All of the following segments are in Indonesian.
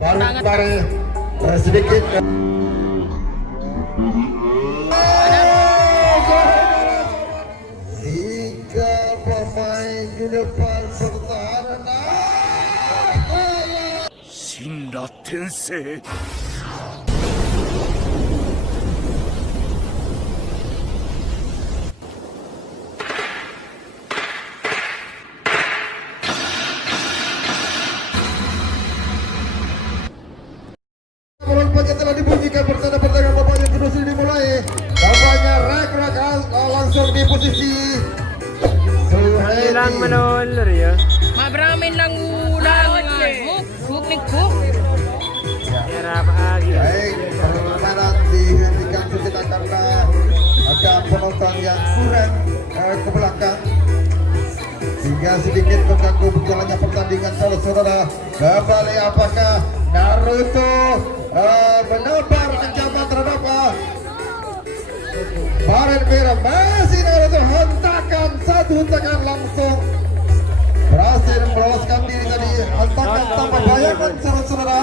Baru sedikit. Tiga pemain di depan pertahanan. Shinra Tensei. Nampaknya telah dibunyikan pertanda pertandingan bapaknya kedua sudah dimulai. Nampaknya Rekrak langsung di posisi Ilang manolor ya. Maraming nangulang hook ni hook. Era pagi. baik, permainan dihentikan sejenak karena ada penonton yang kurang ke belakang sehingga sedikit mengganggu berjalannya pertandingan. Saudara, kembali apakah Naruto menebar ancaman terhadap Baret Merah? Masih Naruto hentakan, satu hentakan langsung berhasil meloloskan diri tadi. Hentakan tanpa bayangan, saudara.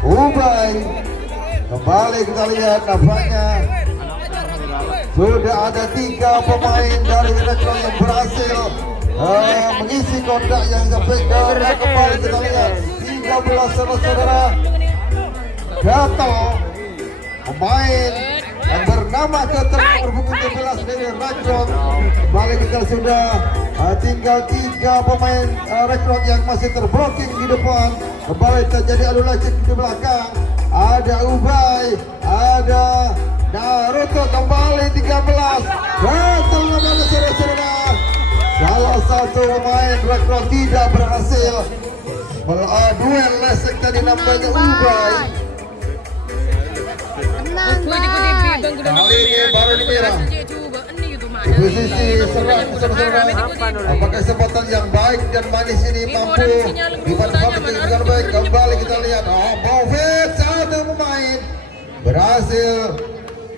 Ubay kembali kita lihat nampaknya sudah ada 3 pemain dari Rekron yang berhasil mengisi kotak yang sampai ke kembali kita lihat 13 saudara. Gato pemain yang bernama keterangan berbuku 13 dari Rekron. Kembali kita sudah tinggal 3 pemain Rekron yang masih terblocking di depan. Kembali terjadi adu lacik di belakang. Ada Ubay, ada Naruto kembali 13. Gatal namanya saudara. Salah satu pemain Rekron tidak berhasil duel lesek tadi namanya Ubay. Kali ini baru dimerah. Posisi serang saudara. Apakah kesempatan yang baik dan manis ini mampu dimanfaatkan dengan baik? Kembali kita lihat. Movit satu pemain berhasil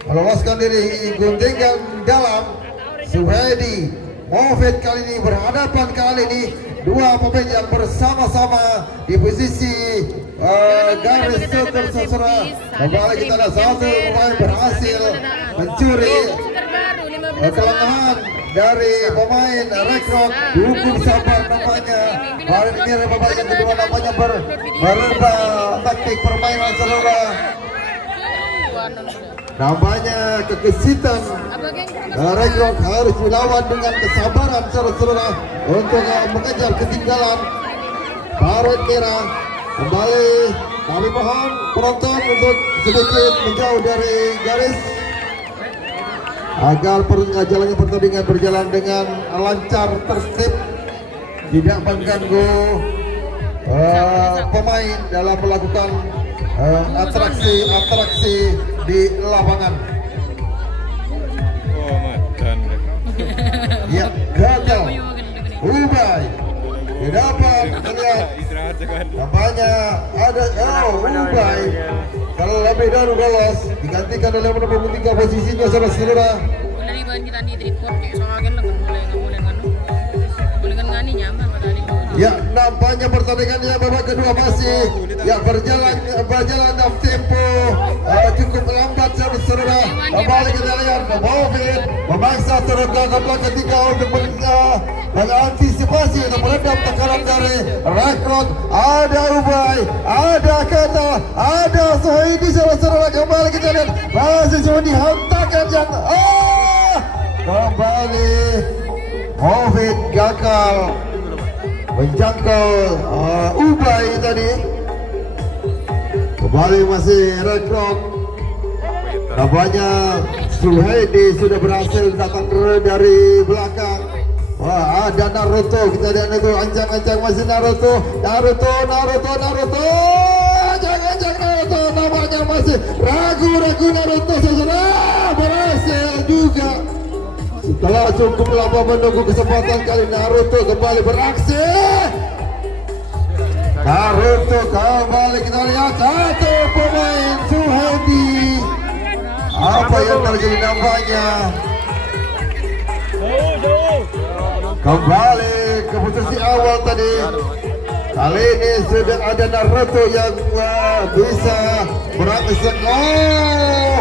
meloloskan diri, guntingkan dalam. Suhedi Movit kali ini berhadapan kali ini 2 pemain yang bersama-sama di posisi garis saudara. Kembali kita lihat satu pemain berhasil mencuri kelengahan dari pemain Rekron. Dihukum sabar nampaknya. Baret Merah babak yang kedua nampaknya berubah taktik permainan saudara. Nampaknya kegesitan Rekron harus dilawan dengan kesabaran saudara untuk mengejar ketinggalan. Baret Merah kembali, kami mohon penonton untuk sedikit menjauh dari garis agar jalannya pertandingan berjalan dengan lancar, tertib, tidak mengganggu pemain dalam melakukan atraksi di lapangan. Ya, gagal. Ubay dapat melihat nampaknya ada Ubay kalau lebih dahulu lolos digantikan oleh nomor 3 posisinya saudara. Ya, nampaknya pertandingannya babak kedua masih berjalan dalam tempo cukup lambat saudara. Kembali kita lihat Movit memaksa saudara ketika untuk mengantisipasi untuk meredam tekanan dari Rekron. Ada Ubay, ada Kata, ada Suhedi saudara. Kembali kita lihat masih cuma dihantarkan yang kembali Movit gagal menjangkau Ubay tadi. Kembali masih Rekron. Nampaknya Suhedi sudah berhasil datang dari belakang. Wah, ada Naruto, kita lihat itu ancang-ancang masih Naruto, ancang Naruto, namanya masih ragu Naruto saudara, berhasil juga. Setelah cukup lama menunggu kesempatan kali Naruto kembali beraksi. Naruto kembali kita lihat satu pemain Suhedi. Apa yang terjadi nampaknya? Kembali ke posisi awal tadi. Kali ini sudah ada Naruto yang bisa merangsek. Oh,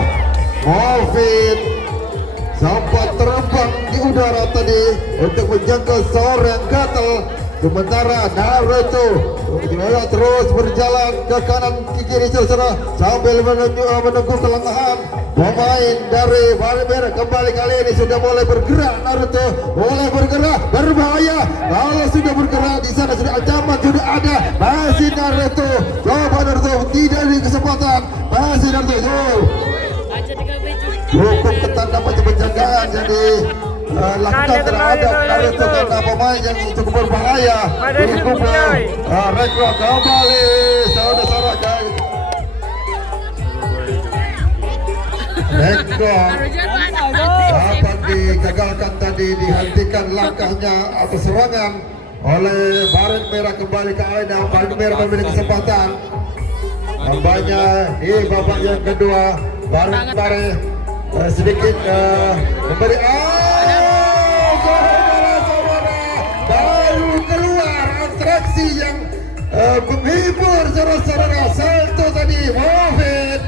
Movit sempat terbang di udara tadi untuk menjangkau seorang gatal. Sementara Naruto terus berjalan ke kanan ke kiri saudara sambil menunggu kelengahan. Pemain dari Bali Merah kembali kali ini sudah mulai bergerak. Naruto mulai bergerak, berbahaya. Kalau sudah bergerak di sana sudah ancaman sudah ada. Masih Naruto, coba Naruto tidak di kesempatan. Masih Naruto. Cukup ketat dapat penjagaan jadi lakukan terhadap Naruto karena pemain yang cukup berbahaya. Rekro kembali saudara-saudara guys. Rekro dapat digagalkan tadi, dihentikan langkahnya atau serangan oleh Baret Merah kembali ke arena. Baret Merah memiliki kesempatan. Nampaknya di babak yang kedua Baret Merah sedikit memberi baru keluar atraksi yang menghibur saudara-saudara. Salto tadi Movit.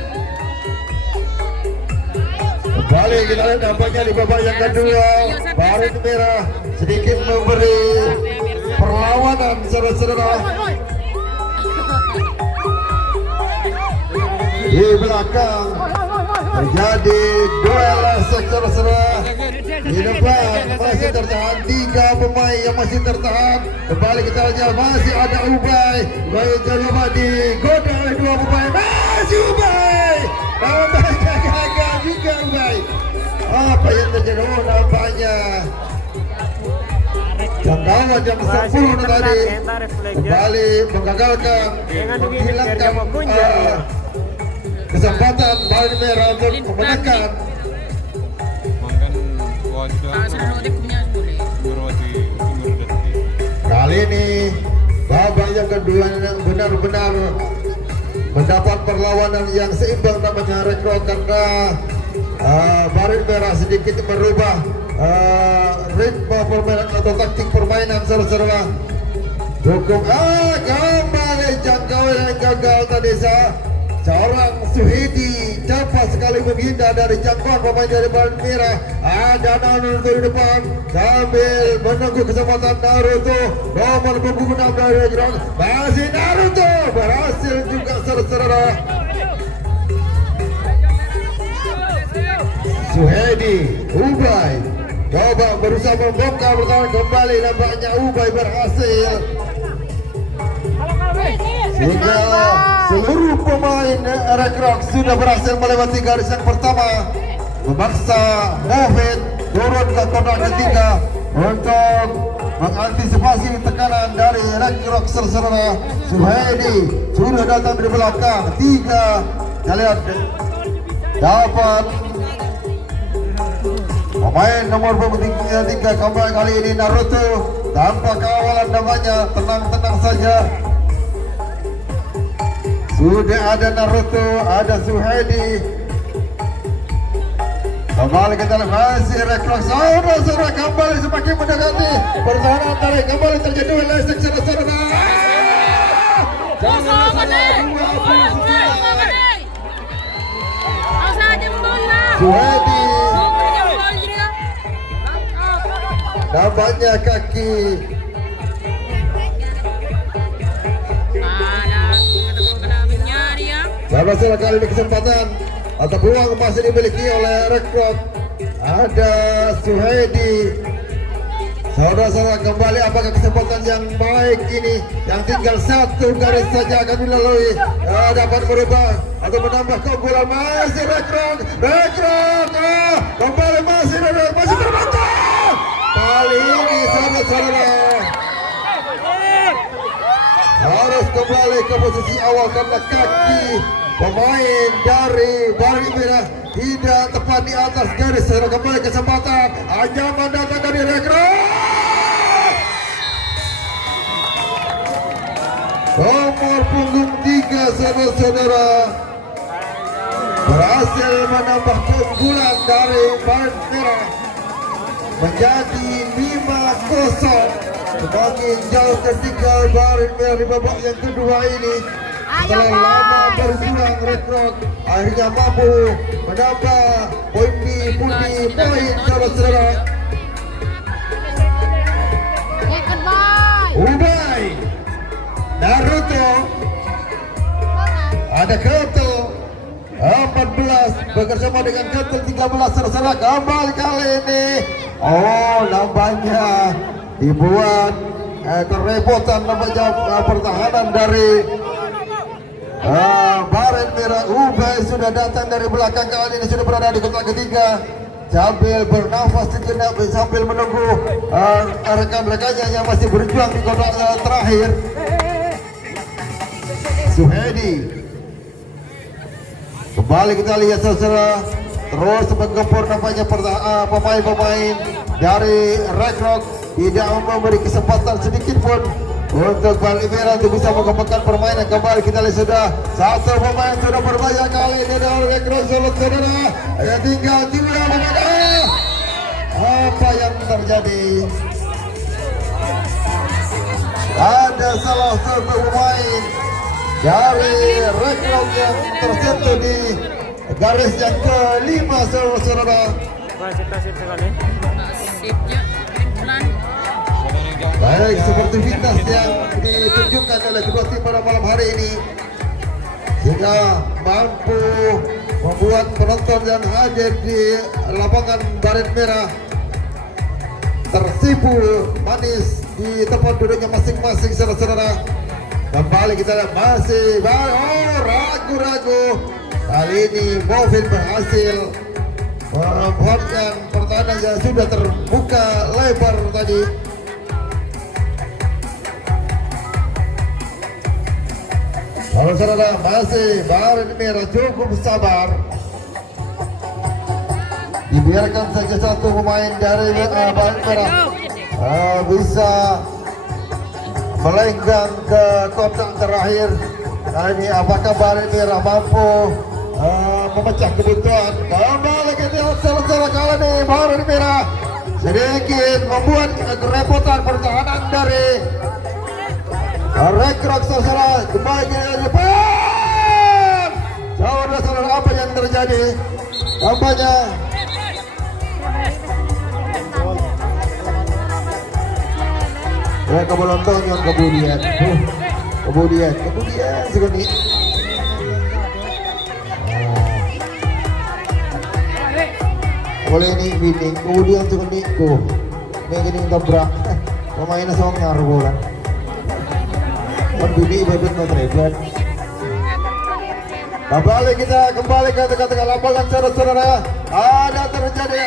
Kembali kita lihat nampaknya di babak yang kedua Baret Merah sedikit memberi perlawanan saudara-saudara. Di belakang terjadi duel saudara-saudara. Di depan masih tertahan 3 pemain yang masih tertahan. Kembali kita lihat masih ada Ubay. Coba digoda oleh 2 pemain. Masih Ubay. Nampaknya gagal juga Ubay. Apa yang terjadi? Oh, nampaknya jangkauan yang sempurna tadi kembali menggagalkan, menghilangkan kesempatan Baret Merah untuk memenangkan. Kali ini babak yang kedua yang benar-benar mendapat perlawanan yang seimbang namanya Rekro karena Baret Merah sedikit merubah ritme permainan atau taktik permainan saudara-saudara. Cukup kembali jangkauan yang gagal tadi seorang Suhedi dapat sekali menghindar dari jangkauan pemain dari Baret Merah. Ada Naruto di depan sambil menunggu kesempatan Naruto nomor punggung 6 dari Rekro. Masih Naruto berhasil juga saudara-saudara. Suhedi, Ubay coba berusaha membongkar pertahanan kembali, nampaknya Ubay berhasil sehingga seluruh pemain Rekrok sudah berhasil melewati garis yang pertama, memaksa Movit turun ke kotak ketiga untuk mengantisipasi tekanan dari Rekrok saudara. Suhedi sudah datang dari belakang 3, kita lihat dapat pemain nomor punggung 3 kali ini Naruto tanpa kawalan namanya, tenang-tenang saja. Sudah ada Naruto, ada Suhedi. Kembali kita lihat masih Rekrok saudara-saudara kembali semakin mendekati pertahanan dari kembali terjadi oleh saudara-saudara. Suhedi nampaknya kaki saudara kali ini kesempatan atau peluang masih dimiliki oleh Rekrok. Ada Suhedi. Saudara-saudara kembali, apakah kesempatan yang baik ini yang tinggal 1 garis saja akan dilalui dapat berubah atau menambah keunggulan? Masih Rekrok kembali masih terbantu. Kali ini saudara-saudara harus kembali ke posisi awal karena kaki pemain dari Baret Merah tidak tepat di atas garis. Saudara kembali kesempatan, ancaman datang dari Rekrok. Nomor punggung 3 saudara-saudara berhasil menambah keunggulan dari Baret Merah menjadi 5-0. semakin jauh tertinggal Baret Merah di babak yang kedua ini. Setelah lama berjuang Red Rock akhirnya mampu menambah pundi poin saudara-saudara. Ubay Naruto ada Ketel 14 bersama dengan Ketel 13 saudara. Kembali kali ini nampaknya dibuat kerepotan nampaknya pertahanan dari Baret Merah. Ubay sudah datang dari belakang, kali ini sudah berada di kotak ketiga sambil bernafas sejenak sambil menunggu rekan-rekannya yang masih berjuang di kotak terakhir. Suhedi kembali kita lihat saudara, terus menggempur nampaknya pemain-pemain dari Red Rock tidak memberi kesempatan sedikit pun untuk Baret Merah untuk bisa mengembangkan permainan. Kembali kita lihat sudah satu pemain sudah berbahaya kali ini dari Red Rock saudara. Hanya tinggal apa yang terjadi? Ada salah satu pemain dari Red Rock yang tersentuh di garis yang kelima saudara. Wasit sekali. Nasibnya pelan. Baik, seperti fitness yang ditunjukkan oleh kedua tim pada malam hari ini sehingga mampu membuat penonton yang hadir di lapangan Baret Merah tersipu manis di tempat duduknya masing-masing saudara-saudara. Kembali kita lihat masih ragu-ragu. Kali ini Movin berhasil membuatkan pertahanan yang sudah terbuka lebar tadi. Kalau saudara masih Baret Merah cukup sabar, dibiarkan saja satu pemain dari Baret Merah bisa melenggang ke kotak terakhir. Nah ini apakah Baret Merah mampu memecah kebutuhan? Kembali kita lihat saudara, kali ini Baret Merah sedikit membuat kerepotan pertahanan dari Red Rock saudara. Kembali ke depan saudara, apa yang terjadi? Nampaknya mereka menonton yang kemudian sekali. Boleh ini winning kemudian sekali begini tabrak pemainnya sama ngaruh bola. Bini bebet matrebat. Kembali ke tengah lapangan saudara. Ada terjadi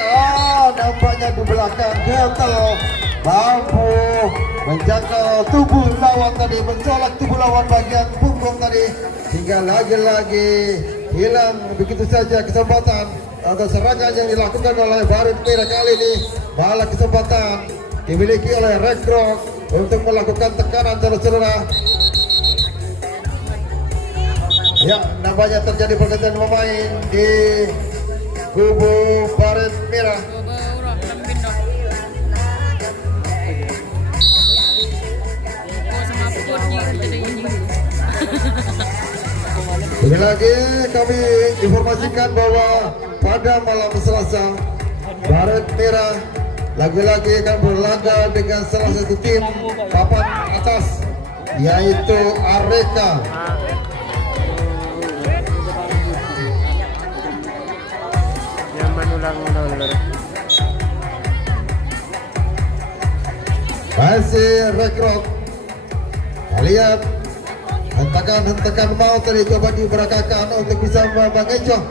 nampaknya di belakang Ketel mampu menjangkau tubuh lawan tadi, mencolok tubuh lawan bagian punggung tadi, hingga lagi-lagi hilang begitu saja kesempatan atau serangan yang dilakukan oleh Baret Merah. Kali ini malah kesempatan dimiliki oleh Red Rock untuk melakukan tekanan saudara. Ya, nampaknya terjadi pergantian pemain di kubu Baret Merah. Sekali lagi kami informasikan bahwa pada malam Selasa Baret Merah lagi-lagi akan berlaga dengan salah satu tim papan atas, yaitu Areka. Yang menulang-ulang. Masih Red Rock. Lihat hentakan mau tadi coba diberakakan untuk bisa mengecoh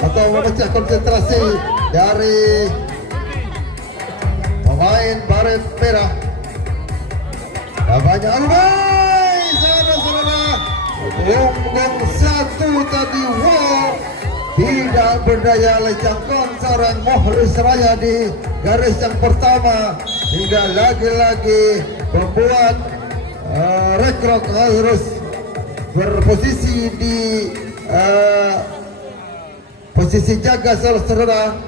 atau memecah konsentrasi dari pemain Baret Merah. Nampaknya Albay saudara-saudara, punggung satu tadi tidak berdaya lecahkan seorang Mohris Raya di garis yang pertama, hingga lagi-lagi membuat Red Rock harus berposisi di posisi jaga saudara.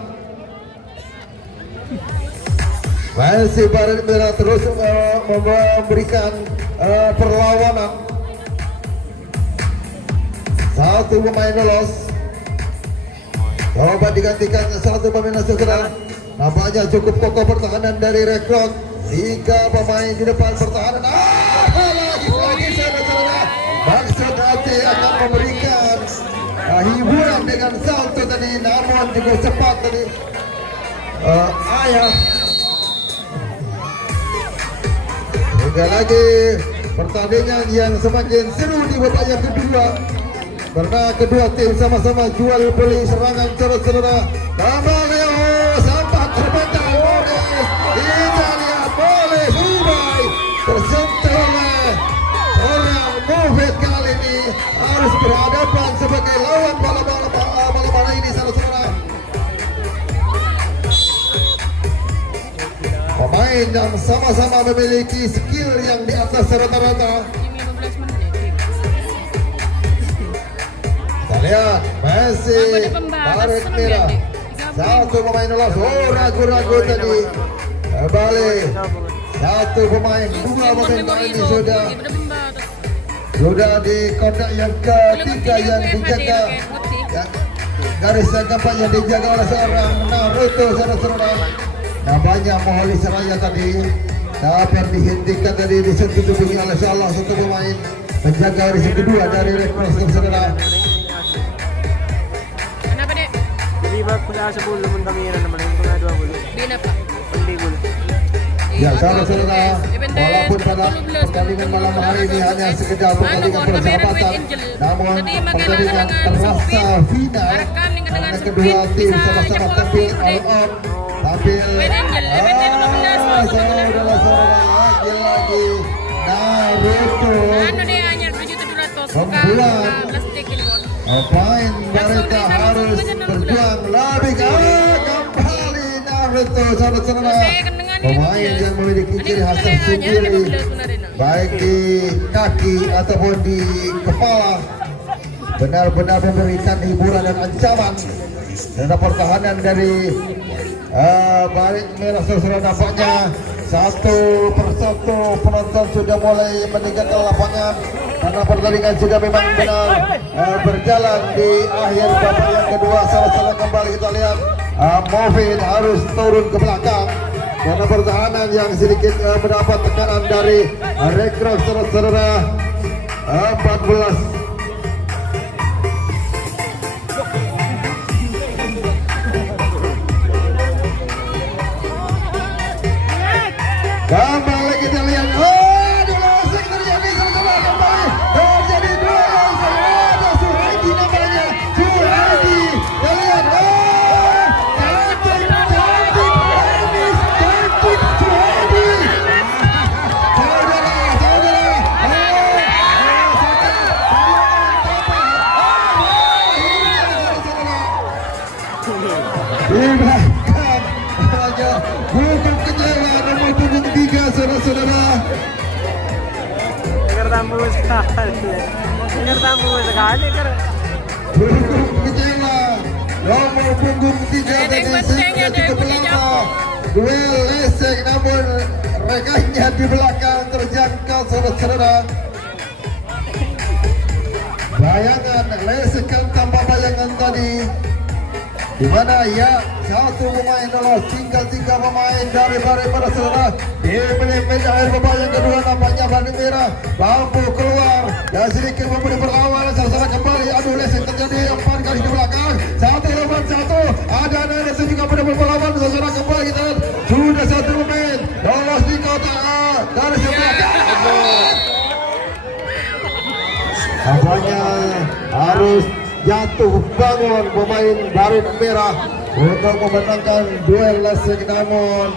Masih Baret Merah terus memberikan perlawanan. Satu pemain lolos. Coba digantikan satu pemain saudara. Nampaknya cukup kokoh pertahanan dari rekrut. 3 pemain di depan pertahanan. Lagi saudara. Maksud hati akan memberikan hiburan dengan salto tadi, namun juga cepat tadi. Ayah. Hingga lagi pertandingan yang semakin seru di babak yang kedua. Karena kedua tim sama-sama jual beli serangan saudara. Namanya sampai terbentang oleh Italia, boleh Dubai tersentuh oleh orang Mohamed kali ini harus berhadapan sebagai lawan malam ini saudara. Pemain yang sama-sama memiliki skill yang di atas rata-rata. Tim 15 menit. Kita lihat masih Baret Merah. Satu pemain lolos. Ragu-ragu tadi. Kembali. Satu pemain, 2 pemain kali ini sudah di kotak yang ketiga yang dijaga. Ya, garis keempat yang dijaga oleh seorang Naruto saudara. Namanya Moholi Seraya tadi, tapi yang dihentikan tadi disentuh tubuhnya oleh salah satu pemain penjaga garis kedua dari rekrut saudara. Kenapa dek? Jadi pula sebelum kami naman yung mga 20. Bina pa. Hindi gulo. Ya saudara, walaupun pada pertandingan malam hari ini hanya sekedar pertandingan persahabatan, namun pertandingan terasa final karena kedua tim sama-sama tampil all-out, tampil saudara lagi Naruto Ano deh hanya 7.700 membuat plastik ini. pemain mereka harus berjuang lebih kembali Naruto saudara. Pemain yang memiliki ciri khas tersendiri baik di kaki ataupun di kepala benar-benar memberikan hiburan dan ancaman. Dan pertahanan dari Baret Merah saudara nampaknya satu persatu penonton sudah mulai meninggalkan lapangan karena pertandingan sudah memang benar berjalan di akhir babak yang kedua. Salah-salah kembali kita lihat Movin harus turun ke belakang karena pertahanan yang sedikit mendapat tekanan dari rekrut saudara 14. Kembali kita lihat, asik terjadi sama-sama kembali terjadi dua ada Suhaidi namanya Suhaidi. Kita lihat, cantik Suhaidi. Di belakang raja bukan kecewa nomor punggung 3 saudara-saudara. Nagkartampo sekali. Nagkartampo sekali. Bukan kecewa nomor punggung 3 tadi sehingga cukup lama duel lesek namun rekannya di belakang terjangkau saudara-saudara. Bayangan lesekan tanpa bayangan tadi di mana ya satu pemain lolos, tinggal 3 pemain dari Baret Merah saudara. Di menit-menit akhir babak yang kedua nampaknya Baret Merah mampu keluar dan sedikit memberi perlawanan. Saudara kembali adu lesek terjadi 4 kali di belakang, 1 lawan 1. Ada Nelson juga pada perlawanan. Saudara kembali kita lihat sudah 1 pemain lolos di kotak garis belakang. Nampaknya harus jatuh bangun pemain Baret Merah untuk memenangkan duel lesek, namun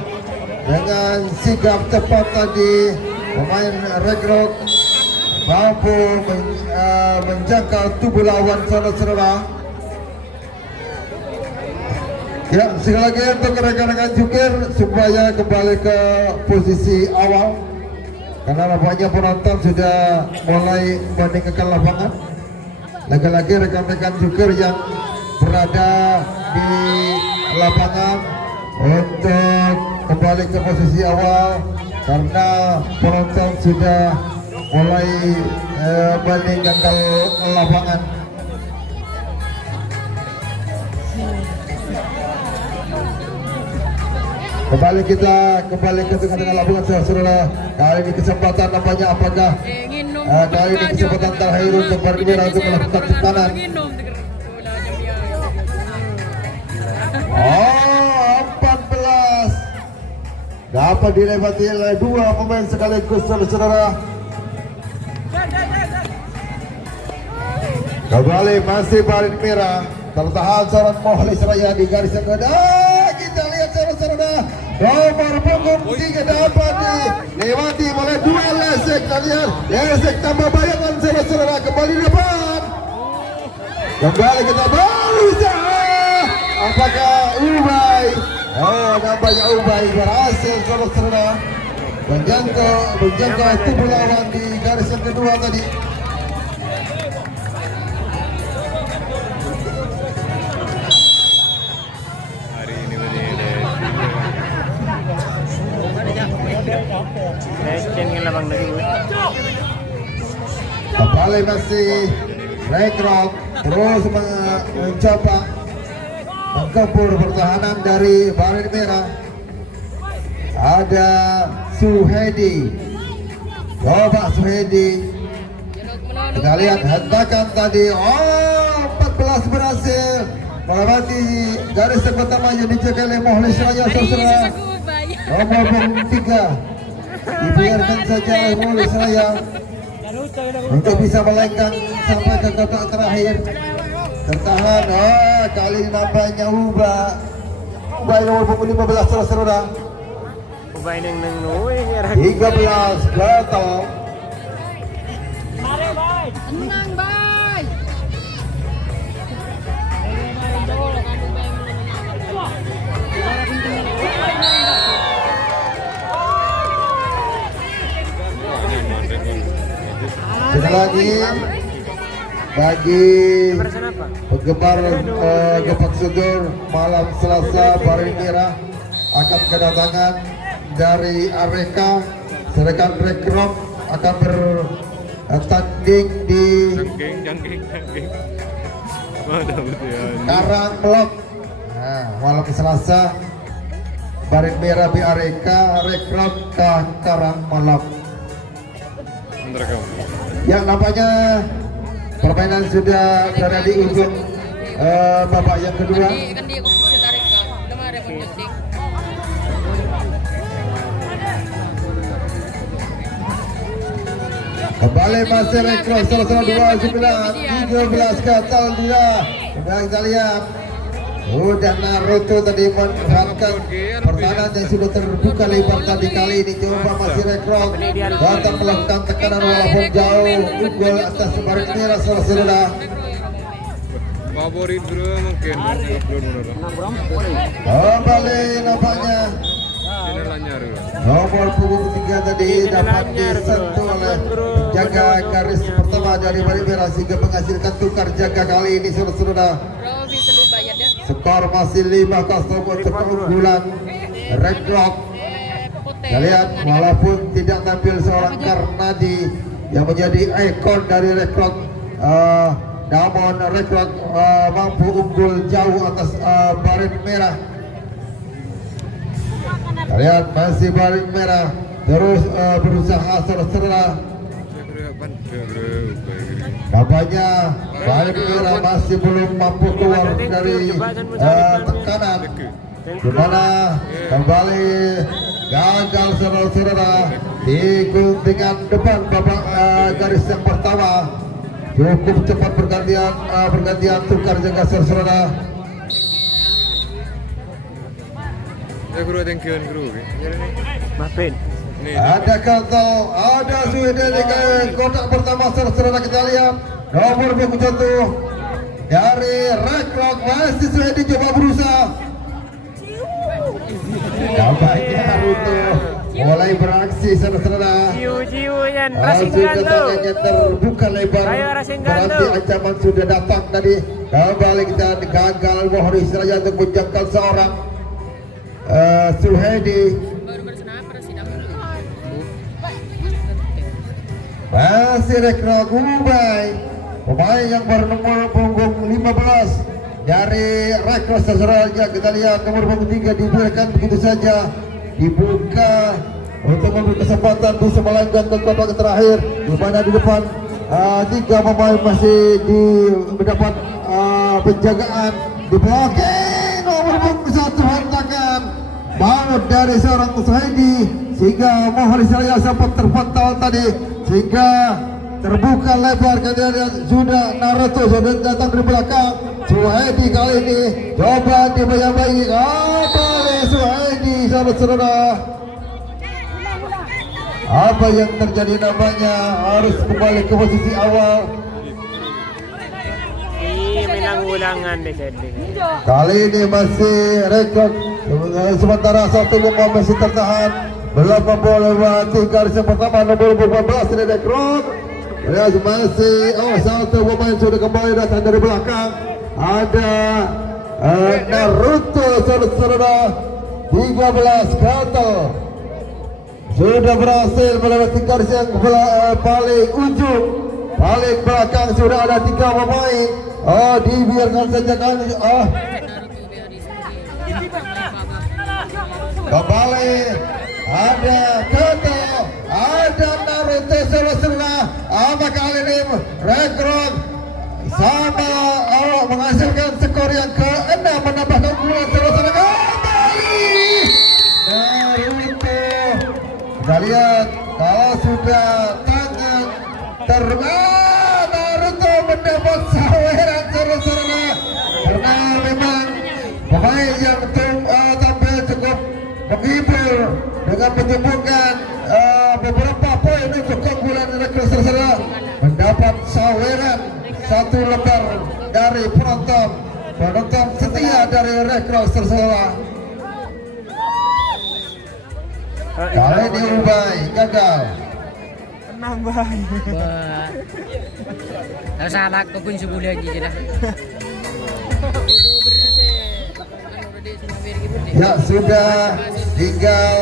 dengan sigap cepat tadi pemain rekrut mampu menjangkau tubuh lawan saudara. Ya, sekali lagi untuk rekan-rekan jukir supaya kembali ke posisi awal karena nampaknya penonton sudah mulai meninggalkan lapangan. Lagi-lagi rekan-rekan jukir yang berada di lapangan untuk kembali ke posisi awal karena penonton sudah mulai meninggalkan lapangan. Kembali ke tengah lapangan saudara. Kali ini kesempatan nampaknya apakah kali ini kesempatan terakhir untuk Barito Merah untuk melakukan tekanan. Oh, 14 dapat dilewati oleh dua pemain sekaligus saudara. Kembali masih Barito Merah, tertahan seorang Mohlis Raya di garis yang kedua. Kita lihat saudara, nomor punggung 3 dapat dilewati oleh dua Lesek. Kita lihat Lesek tambah bayangan saudara, kembali depan. Kembali kita berusaha. Apakah Ubay? Oh, nampaknya Ubay berhasil saudara menjangkau tubuh lawan di garis yang kedua tadi. Kembali masih Rekrok terus mencoba mengkepur pertahanan dari Barito Merah. Ada Suhedi, coba Suhedi, kita lihat hentakan tadi. Oh, 14 berhasil melewati garis yang pertama yang dijaga oleh Mohlis Raya saudara. Nomor punggung 3 dibiarkan saja oleh Mohlis Raya untuk bisa melenggang sampai ke kotak terakhir. Tertahan. Oh, kali ini nampaknya Ubay nomor punggung 15 saudara. Ubay neng 13 gatal. Menang, Bay. Sekali lagi bagi penggemar Gepak Sudur malam Selasa, Barito Merah akan kedatangan dari Areka, sedangkan Rekrok akan bertanding di Karang Blok. Nah, malam Selasa Barito Merah di Areka, Rekrok ke Karang Blok. Yang nampaknya permainan sudah berada di ujung babak yang kedua. Kan dia komisi tarik kan. Udah mah ada penting. Kembali masih Rekrok salah 13 gatal dia. Sudah kita lihat. Udah Naruto tadi memanfaatkan pertahanan yang sudah terbuka lebar tadi. Kali ini coba masih Rekrok datang melakukan tekanan walaupun jauh. Gol atas Barito Merah saudara. Favorit bro mungkin Kembali nampaknya nomor punggung 3 tadi dapat disentuh oleh jaga garis pertama dari Barito Merah sehingga menghasilkan tukar jaga kali ini saudara. Robi selalu bayar dia. Skor masih 5-0 untuk keunggulan Rekrok. Kita lihat walaupun tidak tampil seorang Karnadi yang menjadi ikon dari Rekrok, namun Rekrok mampu unggul jauh atas Barito Merah. Kita lihat masih Barito Merah terus berusaha saudara. Nampaknya Barito Merah masih belum mampu keluar dari tekanan, di mana kembali gagal saudara-saudara di guntingan depan babak garis yang pertama. Cukup cepat pergantian tukar jaga saudara. Ya guru tengkian guru. Maafin. Ada Gatal, ada Suhedi di kotak pertama saudara. Kita lihat nomor punggung 1 dari Rekrok masih Suhedi coba berusaha. Nampaknya Naruto mulai beraksi saudara. Jiu yang Rasengan tuh. Terbuka lebar. Ayo, Rasengan Berarti tuh. ancaman sudah datang tadi. Kembali kita gagal Mohlis Raya untuk menjangkau seorang. Suhaidi. Baru bersenapa sidang. Masih Rekro Gumbai, pemain yang bernomor punggung 15 dari Rekro Sasraja. Kita lihat nomor punggung 3 dibiarkan begitu saja dibuka untuk memberi kesempatan bisa melanggang ke babak terakhir, di mana di depan tiga pemain masih mendapat penjagaan di blocking. Nomor punggung 1 hantakan bangun dari seorang Suhaidi sehingga Mohri Salya sempat terpental tadi, sehingga terbuka lebar. Kemudian sudah Naruto sudah datang dari belakang. Suhaidi kali ini coba dibayang-bayangi kembali Suhaidi, saudara-saudara. Apa yang terjadi namanya harus kembali ke posisi awal. May nangulangan deh setting. Kali ini masih rekod, sementara satu bola masih tertahan. Belum memboleh garis yang pertama nomor 14 dari Rekron. Masih satu pemain sudah kembali datang dari belakang. Ada Naruto, saudara-saudara, 13 Gatel sudah berhasil melewati garis yang paling ujung, paling belakang. Sudah ada 3 pemain. Dibiarkan saja kan. Kembali ada Koto, ada Naruto, saudara-saudara. Apa kali ini Rekron sama menghasilkan skor yang ke-6, menambah keunggulan, saudara-saudara. Kembali Naruto. Kita lihat kalau sudah tangan Naruto mendapat saweran, saudara-saudara, karena memang pemain yang tampil cukup menghibur dengan menyumbangkan beberapa poin untuk keunggulan Rekron, saudara, mendapat saweran 1 lembar dari penonton setia dari Rekron, saudara. Kali ini Ubay gagal. Nambah. Tahu salah kau pun sebulan lagi je dah. Ya sudah tinggal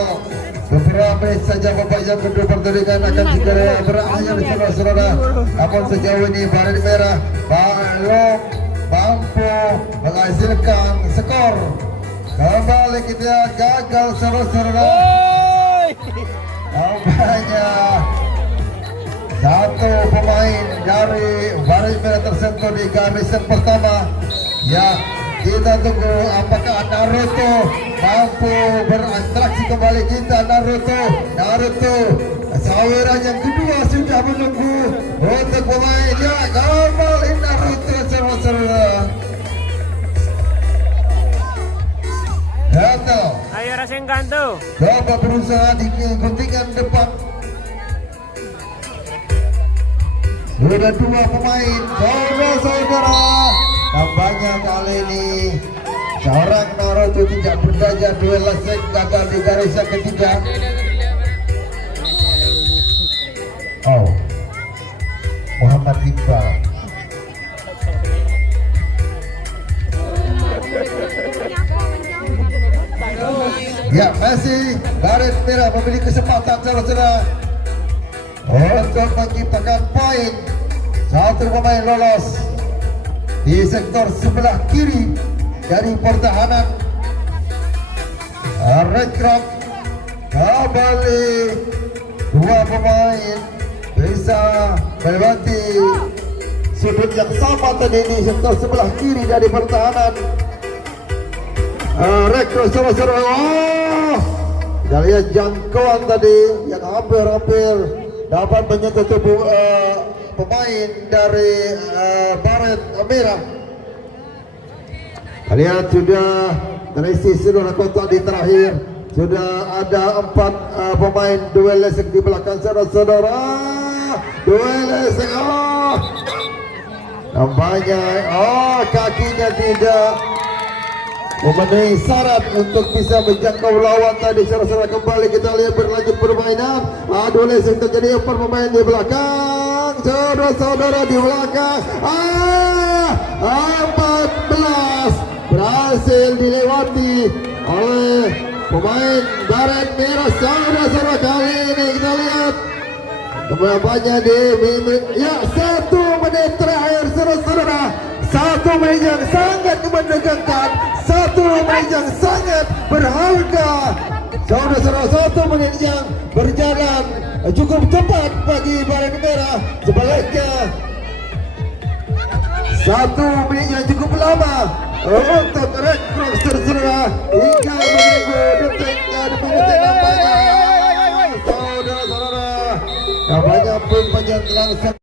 beberapa menit saja pembajak kedua pertandingan akan segera berakhir, saudara-saudara. Namun sejauh ini Baret Merah belum mampu menghasilkan skor. Kembali kita gagal, saudara-saudara. Nampaknya satu pemain dari Baret Merah tersentuh di garis yang pertama. Ya, kita tunggu apakah Naruto mampu berinteraksi kembali. Kita Naruto saweran yang kedua sudah menunggu untuk pemain. Ya, kembali Naruto, saudara-saudara. Gatel. Ayo rasain kanto. Coba berusaha di guntingan depan. Sudah 2 pemain, saudara-saudara. Tampaknya kali ini seorang Naruto tidak berdaya. Duel lesek gagal di garis yang ketiga. Muhammad Iqbal. Ya, masih Baret Merah memiliki kesempatan, saudara-saudara, untuk menciptakan poin. Satu pemain lolos di sektor sebelah kiri dari pertahanan Rekron. Kembali 2 pemain bisa melewati sudut yang sama tadi di sektor sebelah kiri dari pertahanan Rekron, saudara-saudara. Kita lihat jangkauan tadi yang hampir-hampir dapat menyentuh tubuh pemain dari Baret Merah. Kita lihat sudah terisi seluruh kotak di terakhir. Sudah ada 4 pemain duel lesek di belakang, saudara-saudara. Duel lesek. Nampaknya kakinya tidak memenuhi syarat untuk bisa menjangkau lawan tadi, saudara-saudara. Kembali kita lihat berlanjut permainan. Duel lesek terjadi, 4 pemain di belakang, saudara-saudara, di belakang. 14 berhasil dilewati oleh pemain baret merah saudara-saudara kali ini kita lihat berapanya di menit ya 1 menit terakhir saudara-saudara. 1 menit yang sangat menegangkan, 1 menit yang sangat berharga saudara-saudara. 1 menit yang berjalan cukup cepat bagi baret merah. Sebaliknya 1 menit yang cukup lama untuk rekrut saudara hingga menunggu detiknya demi detik nampaknya saudara-saudara nampaknya pun panjang langsung.